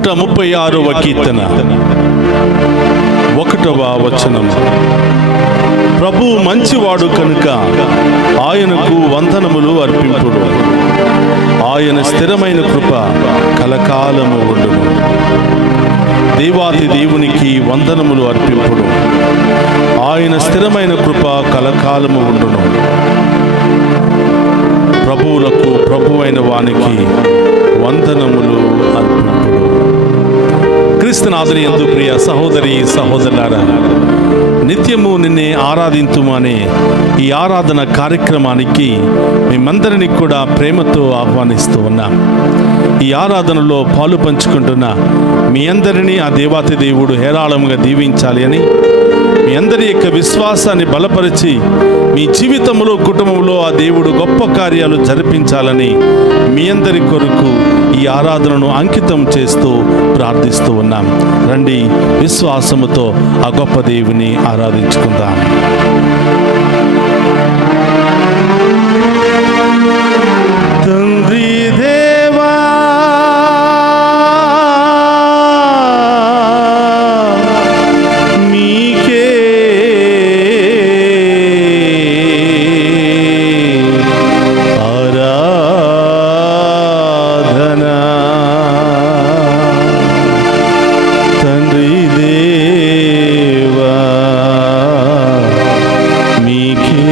136వ కీర్తన 1వ వచనం. ప్రభువు మంచివాడు కనుక ఆయనకు వందనములు అర్పింపుడు. ఆయన స్థిరమైన కృప కలకాలము ఉండును. దేవాది దేవునికి వందనములు అర్పింపుడు. ఆయన స్థిరమైన కృప కలకాలము ఉండును. ప్రభువులకు ప్రభువైన వానికి వందనములు అర్పింపుడు. క్రీస్తునాథుని యందు ప్రియ సహోదరి సహోదరులారా, నిత్యము నిన్నే ఆరాధింతుము అనే ఈ ఆరాధన కార్యక్రమానికి మేమందరినీ కూడా ప్రేమతో ఆహ్వానిస్తూ ఉన్నాం. ఈ ఆరాధనలో పాలు పంచుకుంటున్న మీ అందరినీ ఆ దేవాతి దేవుడు హేరాళంగా దీవించాలి అని, మీ అందరి యొక్క విశ్వాసాన్ని బలపరిచి మీ జీవితంలో కుటుంబంలో ఆ దేవుడు గొప్ప కార్యాలు జరిపించాలని మీ అందరి కొరకు ఈ ఆరాధనను అంకితం చేస్తూ ప్రార్థిస్తూ ఉన్నాం. రండి, విశ్వాసముతో ఆ గొప్ప దేవుని ఆరాధించుకుందాం. తండ్రి దేవా, మీకే ఆరాధన. తండ్రి దేవా, మీకే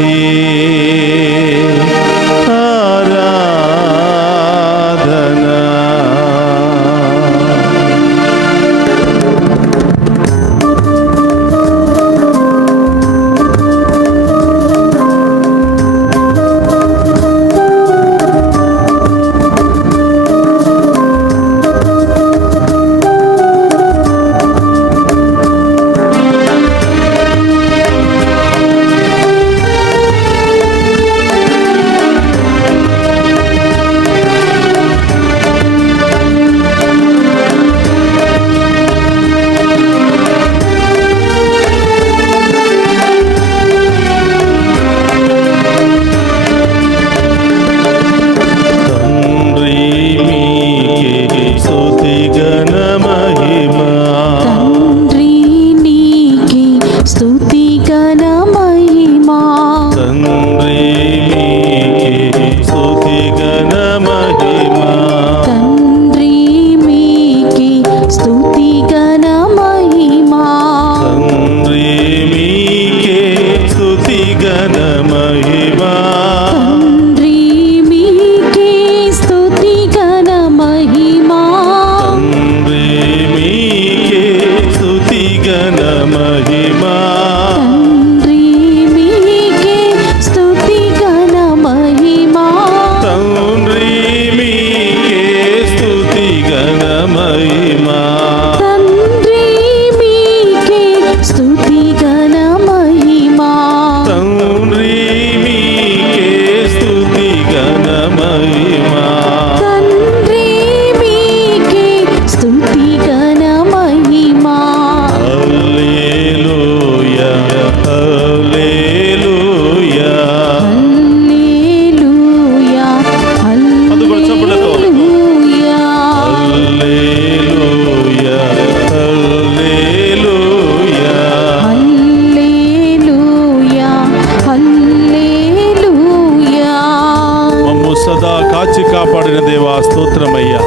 కాపాడిన దేవా స్తోత్రమయ్యా.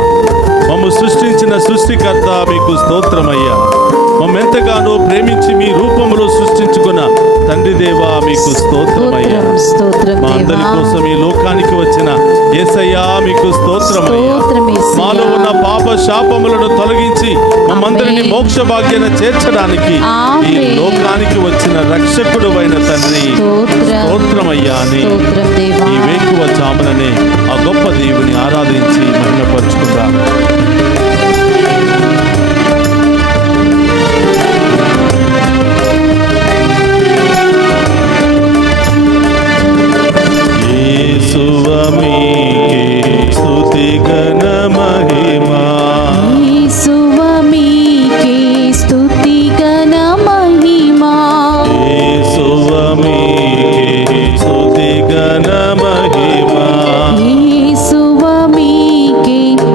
మమ్ము సృష్టించిన సృష్టికర్త మీకు స్తోత్రమయ్యా. మమ్మ ఎంతగానో ప్రేమించి మీ రూపంలో సృష్టించుకున్న తండ్రి దేవా మీకు స్తోత్రమయ్యా. మా అందరి కోసం ఈ లోకానికి వచ్చిన యేసయ్యా మీకు స్తోత్రమయ్యా. మాలో ఉన్న పాప శాపములను తొలగించి మమ్మందరిని మోక్ష భాగ్యాన చేర్చడానికి ఈ లోకానికి వచ్చిన రక్షకుడు అయిన తండ్రి స్తోత్రమయ్యా అని ఈ వేకువ జాముననే ఆ గొప్ప దేవుని ఆరాధించి మహిమపరుచుకుందాం.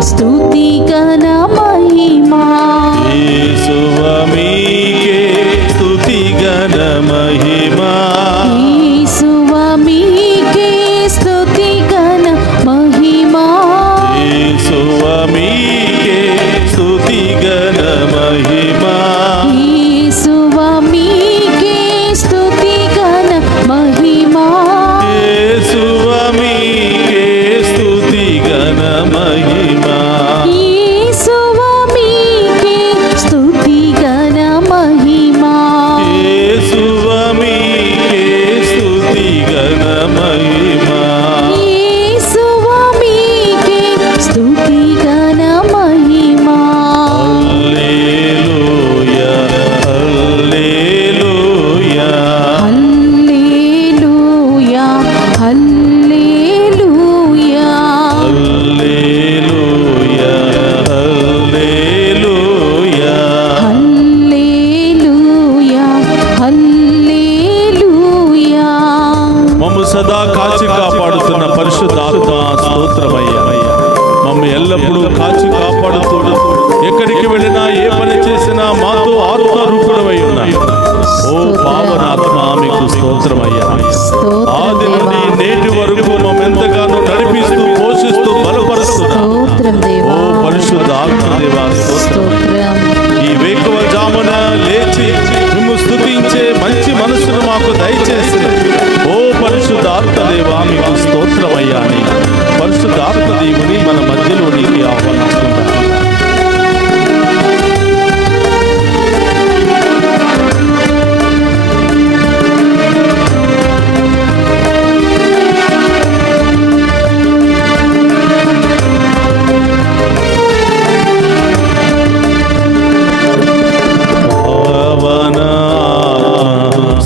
స్తుతి ఘన మహిమా మీకే స్తుతి ఘన మహిమా. యేసువా మీకే స్తుతి ఘన మహిమా. యేసువా మీకే స్తుతి ఘన మహిమా. యేసువా మీకే స్తుతి ఘన మహిమా. యేసువా మీకే స్తుతి ఘన మహిమా. యేసువా మీకే స్తుతి ఘన మహిమా. హల్లెలూయా హల్లెలూయా హల్లెలూయా హల్లెలూయా హల్లెలూయా హల్లెలూయా. హల్లెలూయా హల్లెలూయా. మమ్ము సదా కాచి కాపాడుతున్న పరిశుద్ధాత్మ స్తోత్రమయ్యా. మమ్ము ఎల్లప్పుడూ కాచి కాపాడుతూ ఎక్కడికి వెళ్ళినా ఏ పని చేసినా మాతో ఆత్మరూపుడమై ఉన్నావు. ఓ పావనాత్మ మీకు స్తోత్రమయ్యా. ఆది నుండి నేటి వరకు మమ్మెంతగానో నడిపిస్తూ పోషిస్తూ బలపరుస్తున్నావు. స్తోత్రం దేవా. ఓ పరిశుద్ధాత్మ దేవా స్తోత్రం. స్తోత్రం. ఈ వేకువ జామున లేచి మేము స్తుతించే మంచి మనసును మాకు దయచేసిన ఓ పరిశుద్ధాత్మ దేవా మీకు స్తోత్రమయ్యా అని పరిశుద్ధాత్మ దేవుని మన మధ్యలోనికి ఆహ్వానిస్తున్నాం.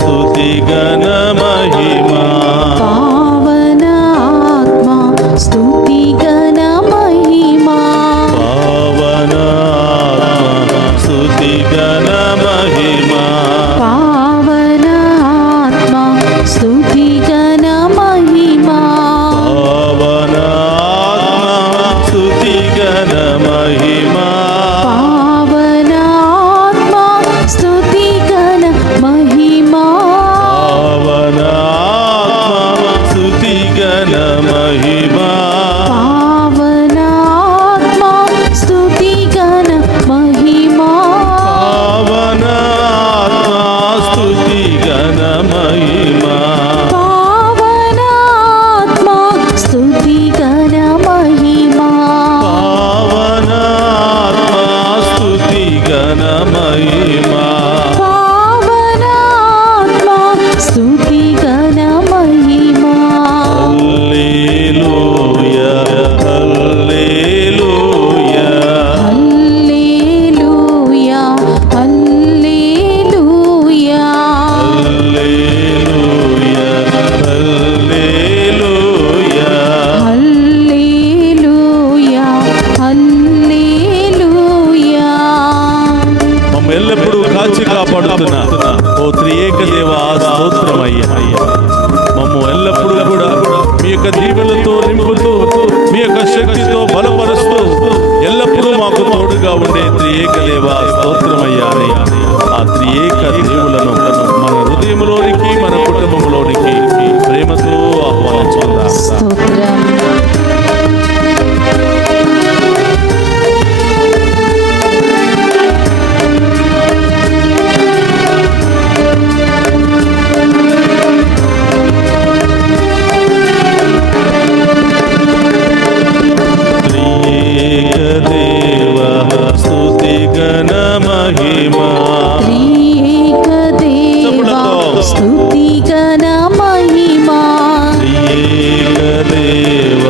స్తుతి ఘన మహిమా. పావన ఆత్మ స్తుతి ఘన మహిమా. పావన స్తుతి ఘన మహిమా. పావన ఆత్మ స్తుతి ఘన మహిమా. పావన స్తుతి ఘన మహిమా. పావన ఆత్మ స్తుతి ఘన మహిమా. పావన స్తుతి ఘన మహిమా. పావన ఆత్మ స్తుతి ఘన మహిమా. పావన స్తుతి ఘన మహిమా. పావన ఆత్మ స్తుతి ఘన మహిమా. పావన స్తుతి ఘన మహిమా. పావన ఆత్మ స్తుతి ఘన మహిమా. హల్లెలూయా హల్లెలూయా హల్లెలూయా హల్లెలూయా. హల్లెలూయా హల్లెలూయా. హల్లెలూయా హల్లెలూయా. మమ్మ ఎల్లప్పుడూ కాచి కాపాడుతున్నా ఓ త్రియేక దేవ స్తోత్రమయ్యా. మమ్ము ఎల్లప్పుడూ కూడా మీ యొక్క దీవెనలతో నింపుతూ మీ యొక్క శక్తితో బలపరుస్తూ ఎల్లప్పుడూ మాకు తోడుగా ఉండే త్రియేక దేవ స్తోత్రమయ్యా అని ఆ త్రియేక దేవులను మన హృదయంలోనికి మన కుటుంబంలోనికి ప్రేమతో ఆహ్వానించుకుందాం. స్తోత్రం. త్రియేక దేవ స్తుతి ఘన మహిమా. త్రియేక దేవా స్తుతి ఘన మహిమా. త్రియేక దేవ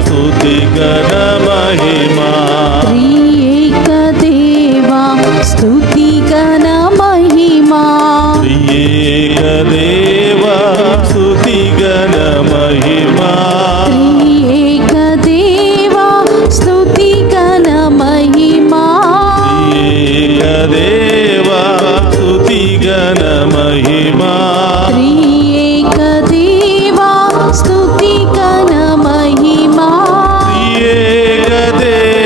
స్తుతి ఘన మహిమా. త్రియేక దేవా స్తుతి ఘన మహిమా. త్రియేక దేవ స్తుతి ఘన మహిమా. త్రియేక దేవా స్తుతి ఘన మహిమా. త్రియేక దేవ స్తుతి ఘన మహిమా. త్రియేక దేవా స్తుతి ఘన మహిమా. త్రియేక దేవ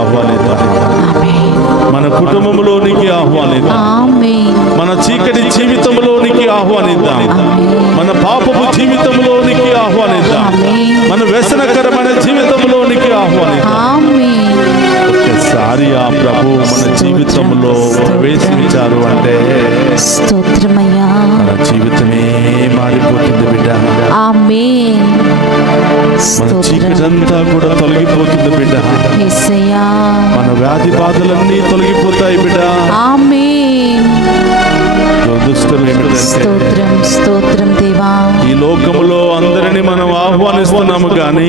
ఆహ్వానిద్దాం. ఆమేన్. మన కుటుంబంలోనికి ఆహ్వానిద్దాం. ఆమేన్. మన చీకటి జీవితంలోనికి ఆహ్వానిద్దాం. మన పాపపు జీవితంలోనికి ఆహ్వానిద్దాం. ఆమేన్. మన వ్యసనకరమైన జీవితంలోనికి ఆహ్వానిద్దాం. ఆమేన్. ఒక్కసారి ఆ ప్రభు మన జీవితంలో ప్రవేశించారు అంటే స్తోత్రమయ్యా. మన జీవితమే మారిపోతుంది బిడ్డ. ఆమేన్. మన చీకటంతా కూడా తొలగిపోతుంది బిడ్డ. యేసయ్యా. మన వ్యాధి బాధలన్నీ తొలగిపోతాయి బిడ్డ. ఆమేన్. దుష్టం ఏమిటంటే స్తోత్రం స్తోత్రం దేవా. ఈ లోకములో అందరినీ మనం ఆహ్వానిస్తున్నాము కానీ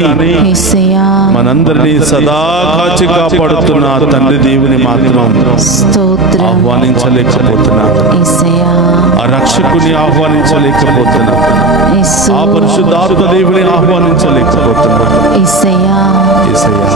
యేసయ్యా. మనందరినీ సదా కాచి కాపాడుతున్న ఆ తండ్రి దేవుని మాత్రం స్తోత్రం ఆహ్వానించలేకపోతున్నాం. యేసయ్యా. ఆ రక్షకుని ఆహ్వానించలేకపోతున్నాం. యేసు. ఆ పరిశుద్ధాత్మ దేవుని ఆహ్వానించలేకపోతున్నాం. యేసయ్యా. యేసయ్యా,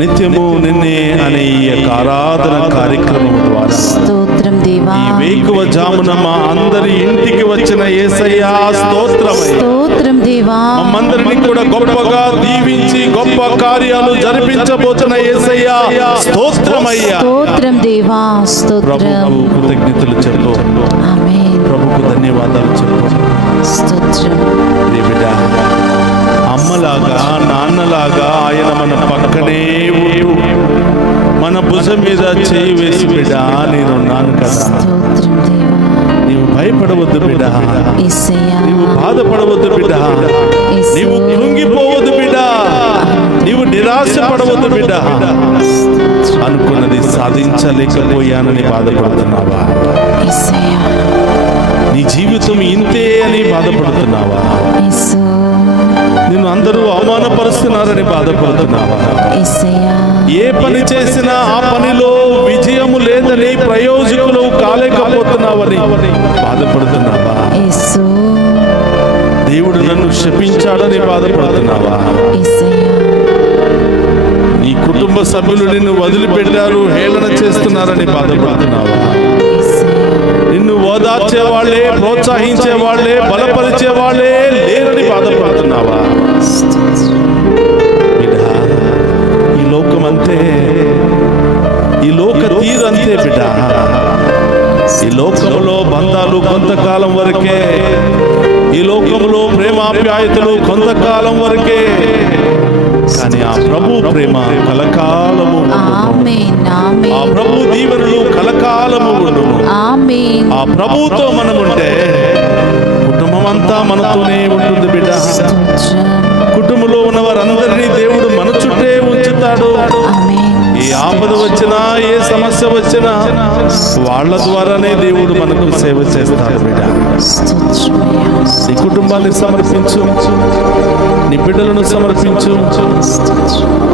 నిత్యము నిన్నే అనే ఈ యొక్క ఆరాధన కార్యక్రమం ద్వారా స్తోత్రం దేవా. ఈ వేకువ జామున మా అందరి ఇంటికి వచ్చిన యేసయ్యా స్తోత్రమయ్యా. స్తోత్రం దేవా. మమ్మందరినీ కూడా గొప్పగా దీవించి గొప్ప కార్యాలు జరిపించబోతున్న యేసయ్యా స్తోత్రమయ్యా. స్తోత్రం దేవా. స్తోత్రం. ప్రభువు కృతజ్ఞతలు చెప్పు. ఆమేన్. ప్రభుకు ధన్యవాదాలు చెప్పు. స్తోత్రం. బిడ్డ, అమ్మలాగా నాన్నలాగా ఆయన మన పక్కనే ఉంటూ మన భుజం మీద చేయి వేసి బిడ్డ నేనున్నాను కదా, స్తోత్రం దేవా. నీవు భయపడవద్దు బిడ్డ, యేసయ్యా. నీవు బాధపడవద్దు బిడ్డ, యేసు. నీవు కృంగిపోవద్దు బిడ్డ, నీవు నిరాశ పడవద్దు బిడ్డ. అనుకున్నది సాధించలేకపోయానని బాధపడుతున్నావా? యేసయ్యా. నీ జీవితం ఇంతే అని బాధపడుతున్నావా? యేసు. నిన్ను అందరూ అవమానపరుస్తున్నారని బాధపడుతున్నావా? యేసయ్యా. ఏ పని చేసినా ఆ పనిలో విజయము లేదని, ప్రయోజకులు కాలేకపోతున్నావని బాధపడుతున్నావా? యేసు. దేవుడు నన్ను శపించాడని బాధపడుతున్నావా? యేసయ్యా. నీ కుటుంబ సభ్యులు నిన్ను వదిలిపెట్టారు, హేళన చేస్తున్నారని బాధపడుతున్నావా? యేసయ్యా. నిన్ను ఓదార్చే వాళ్ళే, ప్రోత్సహించే వాళ్ళే, బలపరిచే వాళ్ళే లేరని బాధపడుతున్నావా? బిడ్డ, ఈ లోకం అంతే, ఈ లోక తీరంతే బిడ్డ. ఈ లోకంలో బంధాలు కొంతకాలం వరకే, ఈ లోకంలో ప్రేమాప్యాయతలు కొంతకాలం వరకే, కానీ ఆ ప్రభు ప్రేమ కలకాలము ఉండును. ఆమేన్. ఆమేన్. ఆ ప్రభు దీవెనలు కలకాలము ఉండును. ఆమేన్. ఆ ప్రభుతో మనం ఉంటే కుటుంబం అంతా మనతోనే ఉంటుంది బిడ్డ. స్తోత్రం. కుటుంబంలో ఉన్న వారందరినీ దేవుడు మన చుట్టే ఉంచుతాడు. ఆమేన్. ఏ ఆపద వచ్చినా, ఏ సమస్య వచ్చినా వాళ్ళ ద్వారానే దేవుడు మనకు సేవ చేస్తాడు బిడ్డ. స్తోత్రమయ్యా. నీ కుటుంబాన్ని సమర్పించు, నీ బిడ్డలను సమర్పించు.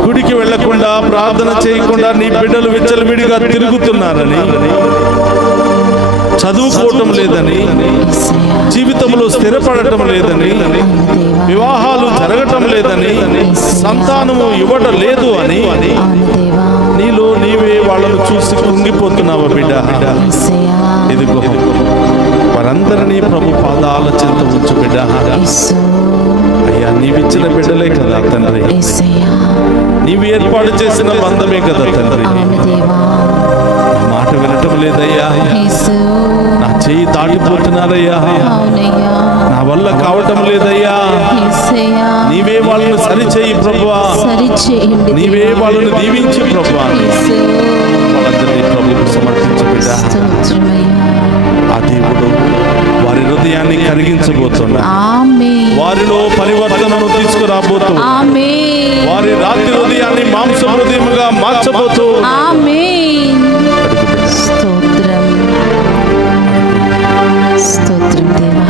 గుడికి వెళ్లకుండా, ప్రార్థన చేయకుండా నీ బిడ్డలు విచ్చలవిడిగా తిరుగుతున్నారని, చదువుకోవటం లేదని, యేసయ్యా. జీవితంలో స్థిరపడటం లేదని, అవును దేవా. వివాహాలు జరగటం లేదని, సంతానము ఇవ్వడం లేదు అని అవును దేవా. నీలో నీవే వాళ్ళను చూసి కుంగిపోతున్నావా బిడ్డ? యేసయ్యా. ఇదిగో వారందరినీ ప్రభు పాదాల చెంత ఉంచు బిడ్డ. యేసు. అయ్యా, నీవిచ్చిన బిడ్డలే కదా తండ్రి, యేసయ్యా. నీవు ఏర్పాటు చేసిన బంధమే కదా తండ్రి. అవును దేవా. నా మాట వినటం లేదయ్యా, యేసు. నా చేయి దాటిపోతున్నారయ్యా, అవునయ్యా. నా వల్ల కావటం లేదయ్యా. యేసయ్యా. నీవే వాళ్ళను సరిచేయి ప్రభువా, సరిచేయండి నీవే దేవా. వాళ్ళను దీవించి ప్రభువా. యేసు. వాళ్ళందరినీ ప్రభువుకు సమర్పించు బిడ్డ. స్తోత్రమయ్యా. ఆ దేవుడు వారి హృదయాన్ని కరిగించబోతున్నా, ఆమేన్. వారిలో పరివర్తనను తీసుకురాబోతూ, ఆమేన్. వారి రాత్రి హృదయాన్ని మాంస హృదయముగా మార్చబోతూ. ఆమేన్. అడుగు బిడ్డ. స్తోత్రం. స్తోత్రం దేవా.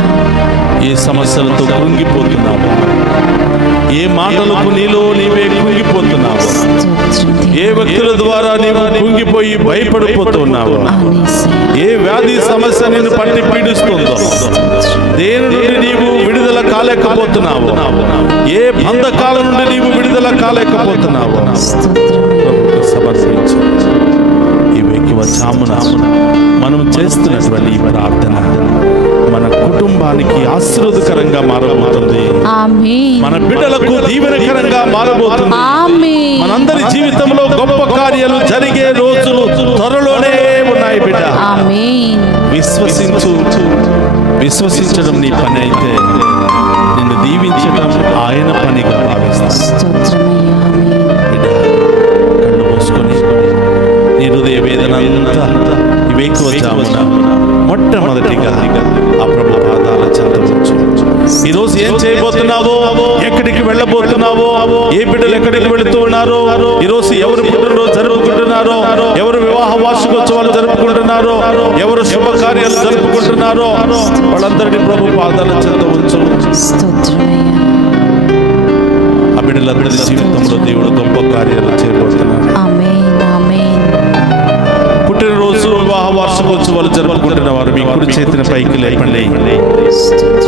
ఏ సమస్యలతో కృంగిపోతున్నావు? ఏ మాటలకు నీలో నీవే కృంగిపోతున్నావు? స్తోత్రం ఏ దేవా. వ్యక్తుల ద్వారా నీవు కృంగిపోయి భయపడిపోతున్నావు? అవును యేసయ్యా. ఏ వ్యాధి సమస్య నిన్ను పట్టి పీడిస్తుందో, దేని నుండి నీవు విడుదల కాలేకపోతున్నావు? ఏ బంధకాల నుండి నీవు విడుదల కాలేకపోతున్నావు? స్తోత్రమయ్యా. ప్రభువుకు సమర్పించు. ఈ వేకువ జామున మనం చేస్తున్నటువంటి ఈ ప్రార్థన మన కుటుంబ కుటుంబానికి ఆశీర్వాదకరంగా మారబోతుంది. ఆమేన్. మన బిడ్డలకు దీవెనకరంగా మారబోతుంది. ఆమేన్. మనందరి జీవితంలో గొప్ప కార్యాలు జరిగే రోజులు త్వరలోనే ఉన్నాయి బిడ్డ. ఆమేన్. విశ్వసించడం నీ పని అయితే నిన్ను దీవించడం ఆయన పనిగా భావిస్తాను. స్తోత్రమయ్యా. ఆమేన్. బిడ్డ కళ్ళు మూసుకొని నీ హృదయ వేదన అంతా వివేకవచ్చామున మొట్టమొదటిగా ఆ ప్రభు పాదాల చెంత ఉంచు. ఈరోజు ఏం చేయబోతున్నావో, ఎక్కడికి వెళ్ళబోతున్నావో, ఏ బిడ్డలు ఎక్కడికి వెళుతూ ఉన్నారో, ఈరోజు ఎవరు పుట్టినరోజు జరుపుకుంటున్నారో, ఎవరు వివాహ వార్షికోత్సవాలు జరుపుకుంటున్నారో, ఎవరు శుభకార్యాలు జరుపుకుంటున్నారో వాళ్ళందరినీ ప్రభు పాదాల చెంత ఉంచు. స్తోత్రమయ్యా. ఆ బిడ్డలందరి జీవితంలో దేవుడు గొప్ప కార్యాలు చేయబోతున్నాడు. ఆమేన్. ఆమేన్. పుట్టినరోజు వివాహ వార్షికోత్సవాలు జరుపుకుంటున్న వారు మీ కుడి చేతిని పైకి లేపండి.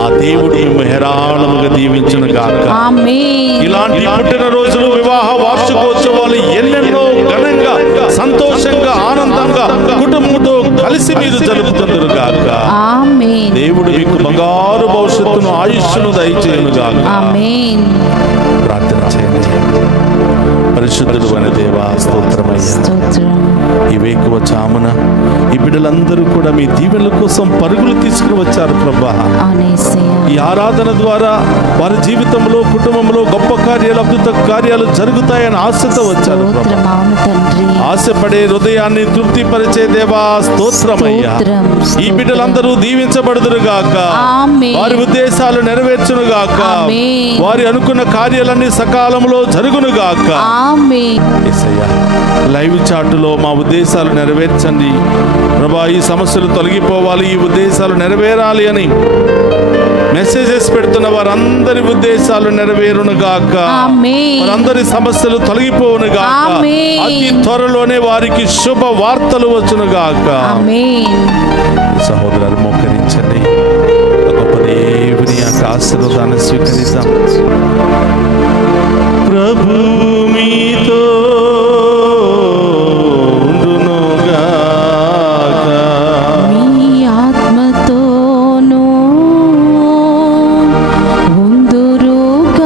ఆ దేవుడు మేము హేరాళముగా దీవించును గాక. ఆమేన్. ఇలాంటి పుట్టినరోజులు వివాహ వార్షికోత్సవాలు ఎన్నెన్నో ఘనంగా సంతోషంగా ఆనందంగా కుటుంబంతో కలిసి మీరు జరుపుతుందరు గాక. ఆమేన్. దేవుడు మీకు బంగారు భవిష్యత్తును ఆయుష్ను దయచేయును గాక. ఆమేన్. ప్రార్థన చేయండి. పరిశుద్ధుడు అనే దేవా స్తోత్రమయ్యా. స్తోత్రం. ఈ వేకువజామున ఈ బిడ్డలందరూ కూడా మీ దీవెనల కోసం పరుగులు తీసుకుని వచ్చారు ప్రభా. అవునేసయ్యా. ఈ ఆరాధన ద్వారా వారి జీవితంలో కుటుంబంలో గొప్ప కార్యాలు అద్భుత కార్యాలు జరుగుతాయని ఆశతో వచ్చారు ప్రభా. స్తోత్రం. అవును తండ్రి. ఆశపడే హృదయాన్ని తృప్తిపరిచే దేవా స్తోత్రమయ్యా. స్తోత్రం. ఈ బిడ్డలందరూ దీవించబడుదురు గాక. ఆమేన్. వారి ఉద్దేశాలు నెరవేర్చును గాక. ఆమేన్. వారి అనుకున్న కార్యాలన్నీ సకాలంలో జరుగును గాక. ఆమేన్. యేసయ్యా, లైవ్ చాటులో మా ఉద్దేశాలు నెరవేర్చండి ప్రభా. ఈ సమస్యలు తొలగిపోవాలి, ఈ ఉద్దేశాలు నెరవేరాలి అని మెసేజెస్ పెడుతున్న వారందరి ఉద్దేశాలు నెరవేరును గాక. ఆమేన్. వారందరి సమస్యలు తొలగిపోవును గాక. ఆమేన్. అతి త్వరలోనే వారికి శుభ వార్తలు వచ్చును గాక. ఆమేన్. సహోదరులు మోకరించండి. గొప్ప దేవుని యొక్క ఆశీర్వాదాన్ని స్వీకరిద్దాం. ప్రభు మీతో ఉండునుగాక. మీ ఆత్మతోనూ ఉందురుగాక.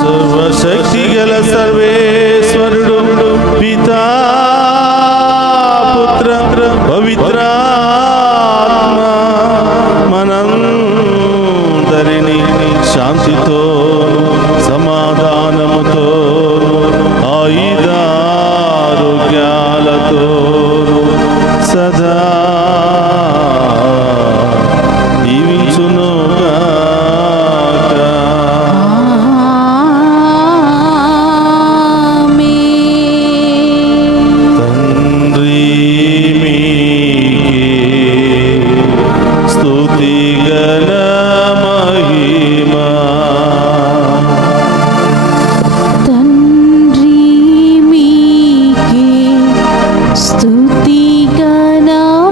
సర్వశక్తిగల సర్వేశ్వరుడు పితా పుత్ర పవిత్రాత్మ మనందరినీ శాంతితో సమాధానముతో ఆయుధారోగ్యాలతో సదా దీవించునుగాక. ఆమేన్. తండ్రి మీకే స్తుతి గణ మహిమా. తండ్రి మీకే స్తుతి ఘన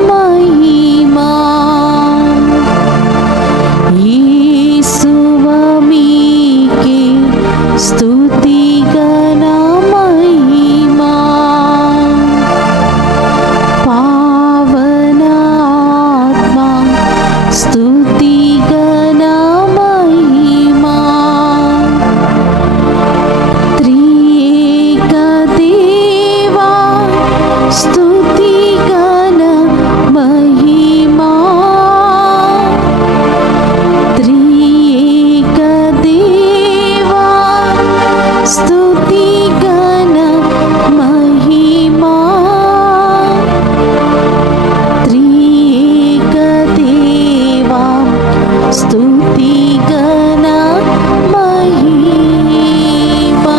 మహిమా. యేసువ మీకే స్తుతి ఘన మహిమా. పావన ఆత్మ స్తుతి ఘన మహిమా. త్రియేక దేవా స్తుతి ఘన మహిమా. త్రియేక దేవా స్తుతి ఘన మహిమా. త్రియేక దేవా స్తుతి ఘన మహిమా.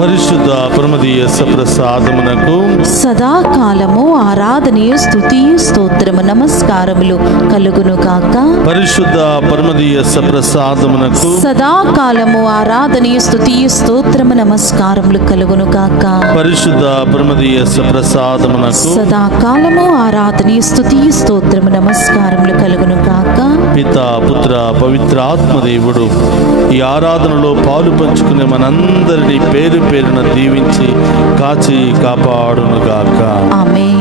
పరిశుద్ధ పరమదీయ సప్రసాదమునకు సదాకాలము ఆరాధనయు స్తుతియు స్తోత్రము నమస్కారములు కలుగును కాక. పరిశుద్ధ పరమదీయ సప్రసాదమునకు సదాకాలము ఆరాధనయు స్తుతియు స్తోత్రము నమస్కారములు కలుగును కాక. పరిశుద్ధ పరమదీయ సప్రసాదమునకు సదాకాలము ఆరాధనయు స్తుతియు స్తోత్రము నమస్కారములు కలుగును కాక. పితా పుత్ర పవిత్రాత్మ దేవుడు ఈ ఆరాధనలో పాలు పంచుకునే మనందరినీ పేరు పేరున దీవించి కాచి కాపాడునుగాక. ఆమేన్.